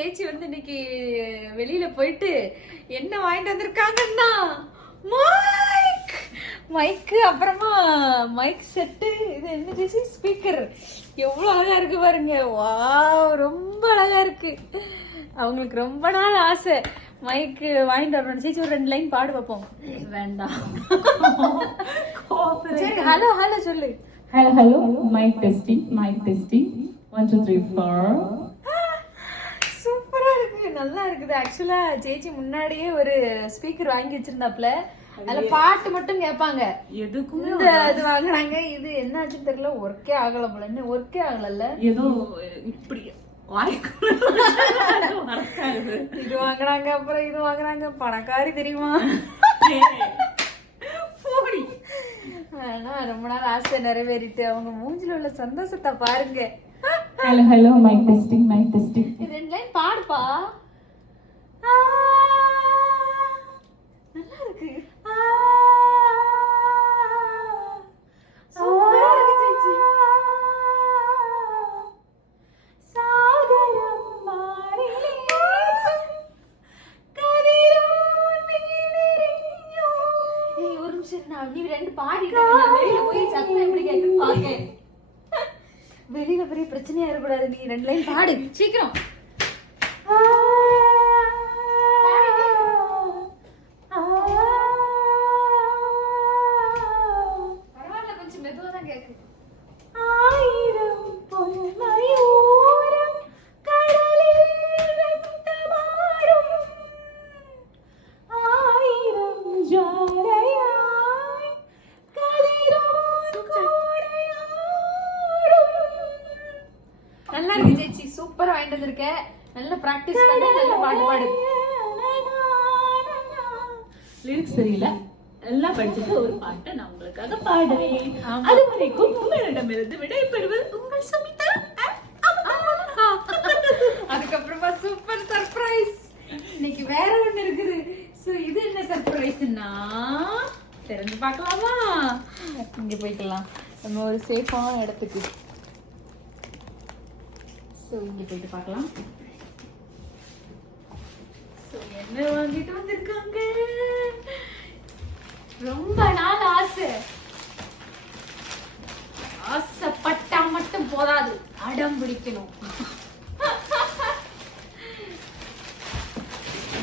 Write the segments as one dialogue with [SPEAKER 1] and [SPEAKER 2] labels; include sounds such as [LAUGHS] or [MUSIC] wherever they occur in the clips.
[SPEAKER 1] சேச்சி வந்து இன்னைக்கு வெளியில போயிட்டு என்ன வாங்கிட்டு வந்திருக்காங்கன்னா மைக் மைக்கு அப்புறமா மைக் செட்டு இது என்ன சேச்சி ஸ்பீக்கர் எவ்வளோ அழகா இருக்கு பாருங்க. வாவ் ரொம்ப அழகா இருக்கு. அவங்களுக்கு ரொம்ப நாள் ஆசை. மைக்கு வாங்கிட்டு வரணும் சேச்சி ஒரு ரெண்டு லைன் பாடு பார்ப்போம்.
[SPEAKER 2] வேண்டாம்.
[SPEAKER 1] சரி ஹலோ ஹலோ சொல்லு.
[SPEAKER 2] Hello hello mic testing mic testing one two three four
[SPEAKER 1] நல்லா இருக்குது. ஆக்சுவலா சேச்சி முன்னாடியே ஒரு ஸ்பீக்கர் வாங்கி வச்சிருந்தாப்ல அதுல பாட்டு மட்டும் கேட்பாங்க.
[SPEAKER 2] எதுக்குமே
[SPEAKER 1] இந்த இது வாங்குனாங்க இது என்ன ஆச்சுன்னு தெரியல. ஒர்க்கே ஆகல போல. என்ன ஒர்க்கே ஆகலல்ல.
[SPEAKER 2] ஏதோ இப்படி
[SPEAKER 1] இது வாங்குனாங்க அப்புறம் இது வாங்குனாங்க பணக்காரி தெரியுமா? ஆனா ரொம்ப நாள் ஆசை நிறைவேறிட்டு அவங்க மூஞ்சில உள்ள சந்தோஷத்தை பாருங்க.
[SPEAKER 2] Hello hello mic testing mic testing
[SPEAKER 1] இது ரெண்டு லைன் பாடுப்பா. நல்லா இருக்கு நீ ரெண்டு பாடிட்டு வெளியில போய் சத்தம் எப்படி கேட்குன்னு பார்க்கேன். வெளியில பெரிய பிரச்சனையா இருக்கக்கூடாது. நீ ரெண்டு லைன் பாடு. சீக்கிரம். பிராக்டிஸ் பண்ணி நல்ல பாட்டு பாடு
[SPEAKER 2] லிரிக்ஸ் தெரியல. எல்லாம் படிச்சுட்டு ஒரு பாட்டை நான் உங்களுக்காக பாடுவேன். அது வரைக்கும் உங்களிடமிருந்து விடைபெறுவது உங்கள் சமிதா
[SPEAKER 1] அதுக்கப்புறமா சூப்பர் சர்ப்ரைஸ் இன்னைக்கு வேற ஒண்ணு இருக்குது. சோ இது என்ன சர்ப்ரைஸ்னா திறந்து பார்க்கலாமா? இங்க போய்க்கலாம். நம்ம ஒரு சேஃபான இடத்துக்கு. சோ இங்க போயிட்டு பார்க்கலாம். என்ன வாங்கிட்டு வந்திருக்காங்க? ரொம்ப நாள் ஆசை. ஆசைப்பட்டா மட்டும் போதாது. அடம் பிடிக்கணும்.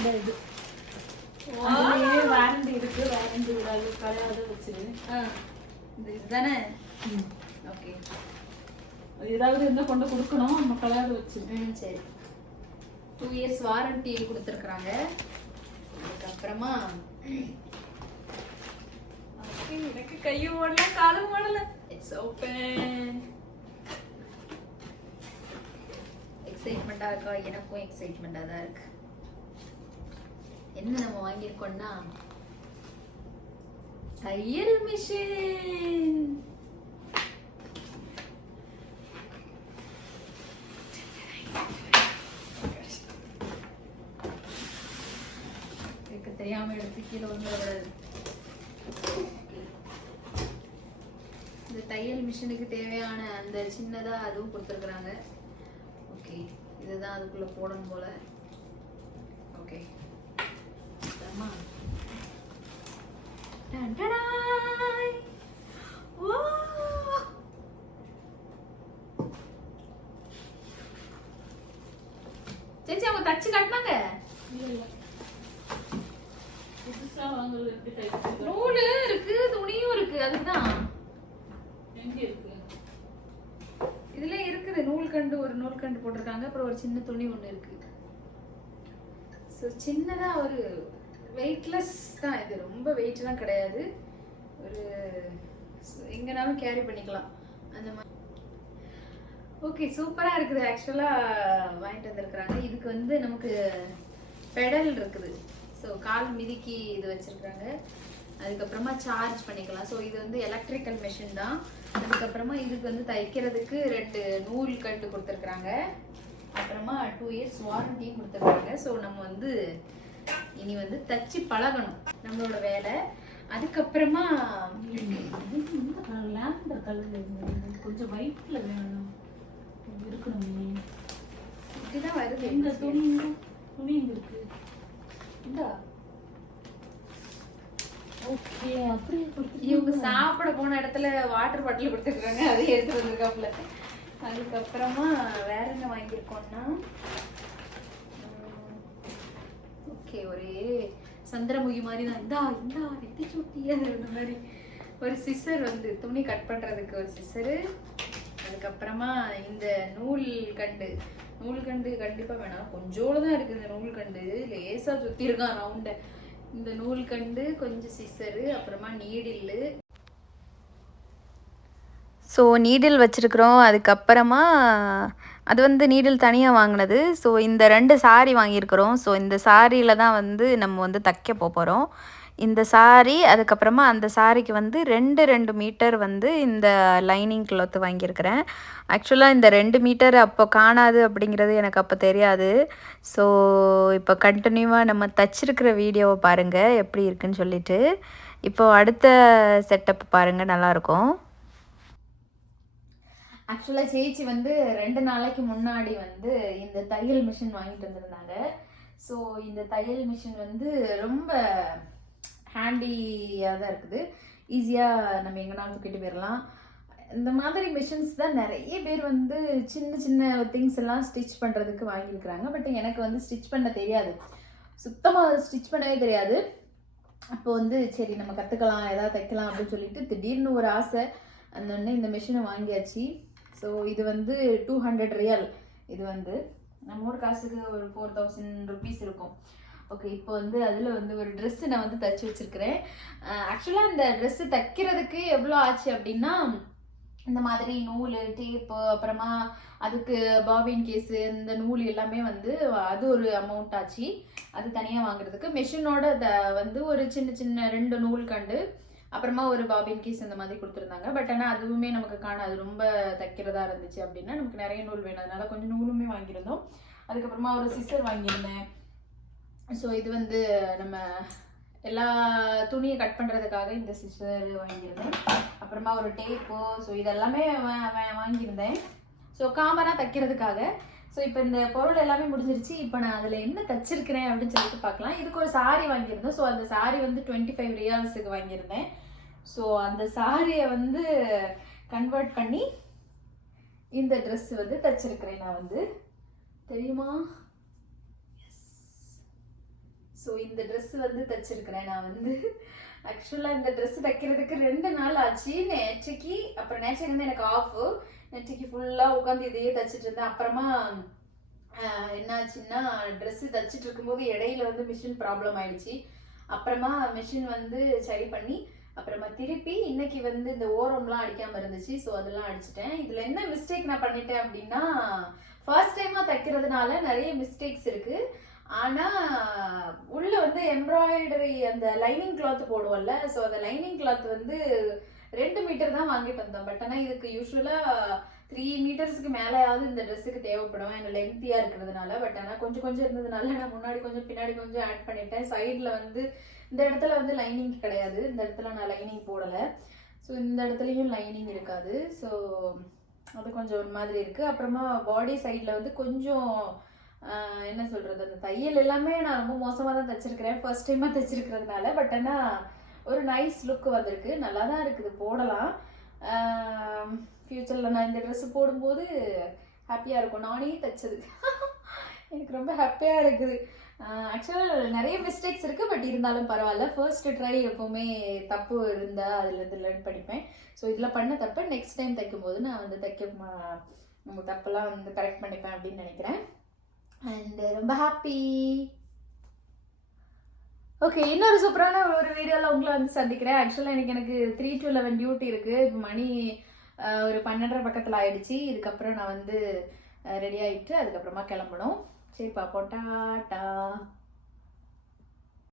[SPEAKER 1] இது.
[SPEAKER 2] வாரண்டி இருக்கு. வாரண்டி விடாது. கிடையாது வச்சிரு
[SPEAKER 1] இதுதானே? ஓகே.
[SPEAKER 2] ஏதாவது இருந்தா கொண்டு கொடுக்கணும். நம்ம கலர் வச்சு.
[SPEAKER 1] சரி. டூ இயர்ஸ் வாரண்டி கொடுத்துருக்குறாங்க. அதுக்கப்புறமா எனக்கு கையும் ஓடல காலும் ஓடல. இட்ஸ் ஓப்பன் எக்ஸைட்மெண்ட்டாக இருக்கா? எனக்கும் எக்ஸைட்மெண்ட்டாக தான் இருக்கு. என்ன நம்ம வாங்கியிருக்கோம்னா தையல் மிஷின் எனக்கு தெரியாம எடுத்து கீழே வந்துடக்கூடாது இந்த தையல் மிஷினுக்கு தேவையான அந்த சின்னதா அதுவும் கொடுத்துருக்குறாங்க. ஓகே இதுதான் அதுக்குள்ள போடணும் போல. ஓகே. அம்மா டன் டடாய். வா. சேச்சி அவங்க தச்சு காட்டினாங்க
[SPEAKER 2] புதுசா வாங்குறது எப்படி டைப்
[SPEAKER 1] நூலு இருக்கு துணியும் இருக்கு அதுதான்
[SPEAKER 2] எங்க இருக்கு
[SPEAKER 1] இதுல இருக்குது. நூல் கண்டு ஒரு நூல் கண்டு போட்டிருக்காங்க. அப்புறம் ஒரு சின்ன துணி ஒண்ணு இருக்கு. ஸோ சின்னதா ஒரு வெயிட்லெஸ் தான் இது. ரொம்ப வெயிட்லாம் கிடையாது. ஒரு எங்கனாலும் கேரி பண்ணிக்கலாம். அந்த மாதிரி ஓகே சூப்பரா இருக்குது. ஆக்சுவலா வாங்கிட்டு வந்திருக்கிறாங்க. இதுக்கு வந்து நமக்கு பெடல் இருக்குது. ஸோ கால் மிதிக்கி இது வச்சுருக்காங்க அதுக்கப்புறமா சார்ஜ் பண்ணிக்கலாம். ஸோ இது வந்து எலக்ட்ரிக்கல் மிஷின் தான். அதுக்கப்புறமா இதுக்கு வந்து தைக்கிறதுக்கு ரெண்டு நூல் கட்டு கொடுத்துருக்குறாங்க. அப்புறமா டூ இயர்ஸ் வாரண்டியும் கொடுத்துருக்காங்க. ஸோ நம்ம வந்து இனி வந்து தச்சு பழகணும் நம்மளோட வேலை. அதுக்கப்புறமா
[SPEAKER 2] லேண்டர் கலர் கொஞ்சம் ஒயிட்ல வேணும். இருக்கணும்.
[SPEAKER 1] இப்படிதான் வருது.
[SPEAKER 2] எங்க துணி? துணி இருக்கு.
[SPEAKER 1] இந்தா.
[SPEAKER 2] ஓகே அப்படியே கொடுத்து
[SPEAKER 1] இவங்க சாப்பிட போன இடத்துல வாட்டர் பாட்டில் கொடுத்துருக்காங்க. அதையும் எடுத்து வந்திருக்காப்புல. அதுக்கப்புறமா வேற என்ன வாங்கியிருக்கோம்னா ஓகே ஒரே சந்திரமுகி மாதிரி தான். இந்தா இந்தா நெத்தி சுட்டி அது இந்த மாதிரி. ஒரு சிசர் வந்து துணி கட் பண்றதுக்கு ஒரு சிசரு அதுக்கப்புறமா இந்த நூல் கண்டு. நூல் கண்டு கண்டிப்பா வேணாம். கொஞ்சோடு தான் இருக்கு இந்த நூல் கண்டு. லேசா சுத்தி இருக்கான் ரவுண்ட இந்த நூல் கண்டு கொஞ்சம் சிசரு அப்புறமா நீடில்லு.
[SPEAKER 3] ஸோ நீடில் வச்சுருக்குறோம். அதுக்கப்புறமா அது வந்து நீடில் தனியாக வாங்கினது. ஸோ இந்த ரெண்டு சாரி வாங்கியிருக்கிறோம். ஸோ இந்த சாரியில் தான் வந்து நம்ம வந்து தைக்க போகிறோம் இந்த சாரி அதுக்கப்புறமா அந்த சாரிக்கு வந்து ரெண்டு ரெண்டு மீட்டர் வந்து இந்த லைனிங் கிளாத் வாங்கியிருக்கிறேன். ஆக்சுவலாக இந்த ரெண்டு மீட்டர் அப்போ காணாது அப்படிங்கிறது எனக்கு அப்போ தெரியாது. ஸோ இப்போ கண்டினியூவாக நம்ம தச்சிருக்கிற வீடியோவை பாருங்கள் எப்படி இருக்குன்னு சொல்லிட்டு. இப்போது அடுத்த செட்டப் பாருங்கள் நல்லாயிருக்கும்.
[SPEAKER 1] ஆக்சுவலாக சேச்சி வந்து ரெண்டு நாளைக்கு முன்னாடி வந்து இந்த தையல் மிஷின் வாங்கிட்டு வந்திருந்தாங்க. ஸோ இந்த தையல் மிஷின் வந்து ரொம்ப ஹேண்டியாக தான் இருக்குது. ஈஸியாக நம்ம எங்கேனாலும் தூக்கிட்டு போயிடலாம் இந்த மாதிரி மிஷின்ஸ் தான் நிறைய பேர் வந்து சின்ன சின்ன திங்ஸ் எல்லாம் ஸ்டிச் பண்ணுறதுக்கு வாங்கியிருக்கிறாங்க. பட் எனக்கு வந்து ஸ்டிச் பண்ண தெரியாது. சுத்தமாக ஸ்டிச் பண்ணவே தெரியாது. அப்போ வந்து சரி நம்ம கற்றுக்கலாம் எதாவது தைக்கலாம் அப்படின்னு சொல்லிட்டு திடீர்னு ஒரு ஆசை அந்த ஒன்று இந்த மிஷினை வாங்கியாச்சு. ஸோ இது வந்து டூ ஹண்ட்ரட் ரியல் இது வந்து. நம்ம ஒரு காசுக்கு ஒரு ஃபோர் தௌசண்ட் ருபீஸ் இருக்கும். ஓகே இப்போ வந்து அதில் வந்து ஒரு ட்ரெஸ்ஸு நான் வந்து தச்சு வச்சுருக்கிறேன். ஆக்சுவலாக இந்த ட்ரெஸ்ஸு தைக்கிறதுக்கு எவ்வளோ ஆச்சு அப்படின்னா இந்த மாதிரி நூல் டேப்பு அப்புறமா அதுக்கு பாபின் கேஸு இந்த நூல் எல்லாமே வந்து அது ஒரு அமௌண்ட் ஆச்சு. அது தனியாக வாங்குறதுக்கு மெஷினோட த வந்து ஒரு சின்ன சின்ன ரெண்டு நூல் கண்டு அப்புறமா ஒரு பாபின் கேஸ் இந்த மாதிரி கொடுத்துருந்தாங்க. பட் ஆனால் அதுவுமே நமக்கு காணாது ரொம்ப தைக்கிறதா இருந்துச்சு அப்படின்னா நமக்கு நிறைய நூல் வேணும். அதனால கொஞ்சம் நூலுமே வாங்கியிருந்தோம். அதுக்கப்புறமா ஒரு சிஸ்டர் வாங்கியிருந்தேன். ஸோ இது வந்து நம்ம எல்லா துணியை கட் பண்ணுறதுக்காக இந்த சிஸ்டர் வாங்கியிருந்தேன். அப்புறமா ஒரு டேப்போ ஸோ இதெல்லாமே வாங்கியிருந்தேன். ஸோ காமனாக தைக்கிறதுக்காக. ஸோ இப்போ இந்த பொருள் எல்லாமே முடிஞ்சிருச்சு. இப்போ நான் அதில் என்ன தச்சிருக்கிறேன் அப்படின்னு சொல்லிட்டு பார்க்கலாம். இதுக்கு ஒரு சாரி வாங்கியிருந்தேன். ஸோ அந்த சாரி வந்து டுவெண்ட்டி ஃபைவ் ரியால்ஸுக்கு வாங்கியிருந்தேன். ஸோ அந்த சாரியை வந்து கன்வெர்ட் பண்ணி இந்த ட்ரெஸ் வந்து தச்சிருக்கிறேன் நான் வந்து. தெரியுமா? ஸோ இந்த ட்ரெஸ் வந்து தைச்சிருக்கிறேன் நான் வந்து. ஆக்சுவலாக இந்த ட்ரெஸ் தைக்கிறதுக்கு ரெண்டு நாள் ஆச்சு. நேற்றுக்கு அப்புறம் நேற்றைக்கு வந்து எனக்கு ஆஃபு நேற்றைக்கு ஃபுல்லாக உட்காந்து இதையே தைச்சிட்டு இருந்தேன். அப்புறமா என்னாச்சுன்னா ட்ரெஸ்ஸு தைச்சிட்டு இருக்கும்போது இடையில வந்து மிஷின் ப்ராப்ளம் ஆயிடுச்சு. அப்புறமா மிஷின் வந்து சரி பண்ணி அப்புறமா திருப்பி இன்னைக்கு வந்து இந்த ஓரம்லாம் அடிக்காமல் இருந்துச்சு. ஸோ அதெல்லாம் அடிச்சிட்டேன். இதில் என்ன மிஸ்டேக் நான் பண்ணிட்டேன் அப்படின்னா ஃபர்ஸ்ட் டைமாக தைக்கிறதுனால நிறைய மிஸ்டேக்ஸ் இருக்குது ஆனால் உள்ளே வந்து எம்ப்ராய்டரி அந்த லைனிங் கிளாத் போடுவோம்ல ஸோ அந்த லைனிங் கிளாத் வந்து ரெண்டு மீட்டர் தான் வாங்கிட்டு வந்தோம். பட் ஆனால் இதுக்கு யூஸ்வலாக த்ரீ மீட்டர்ஸ்க்கு மேலேயாவது இந்த ட்ரெஸ்ஸுக்கு தேவைப்படும். எனக்கு லென்த்தியாக இருக்கிறதுனால. பட் ஆனால் கொஞ்சம் கொஞ்சம் இருந்ததுனால நான் முன்னாடி கொஞ்சம் பின்னாடி கொஞ்சம் ஆட் பண்ணிட்டேன். சைடில் வந்து இந்த இடத்துல வந்து லைனிங் கிடையாது. இந்த இடத்துல நான் லைனிங் போடலை. ஸோ இந்த இடத்துலையும் லைனிங் இருக்காது. ஸோ அது கொஞ்சம் ஒரு மாதிரி இருக்குது அப்புறமா பாடி சைடில் வந்து கொஞ்சம் என்ன சொல்கிறது அந்த தையல் எல்லாமே நான் ரொம்ப மோசமாக தான் தைச்சிருக்கிறேன். ஃபர்ஸ்ட் டைமாக தைச்சிருக்கிறதுனால பட் ஆனால் ஒரு நைஸ் லுக் வந்திருக்கு. நல்லா தான் இருக்குது போடலாம். ஃப்யூச்சரில் நான் இந்த ட்ரெஸ் போடும்போது ஹாப்பியாக இருக்கும். நானே தைச்சது. [LAUGHS] எனக்கு ரொம்ப ஹாப்பியாக இருக்குது. ஆக்சுவலாக நிறைய மிஸ்டேக்ஸ் இருக்குது பட் இருந்தாலும் பரவாயில்ல. ஃபர்ஸ்ட் ட்ரை எப்போவுமே தப்பு இருந்தால் அதுலேருந்து லேர்ன் படிப்பேன் ஸோ இதில் பண்ண தப்பு நெக்ஸ்ட் டைம் தைக்கும்போது நான் வந்து தைக்க நம்ம தப்பெல்லாம் வந்து கரெக்ட் பண்ணிப்பேன் அப்படின்னு நினைக்கிறேன். அண்ட் ரொம்ப ஹாப்பி ஓகே இன்னொரு சூப்பரான ஒரு வீடியோவில் உங்களை வந்து சந்திக்கிறேன். ஆக்சுவலாக எனக்கு எனக்கு த்ரீ டு லெவன் டியூட்டி இருக்குது இப்போ மணி ஒரு பன்னெண்டரை பக்கத்தில் ஆயிடுச்சு. இதுக்கப்புறம் நான் வந்து ரெடி ஆகிட்டு அதுக்கப்புறமா கிளம்பணும். சரி பாப்போம் டாட்டா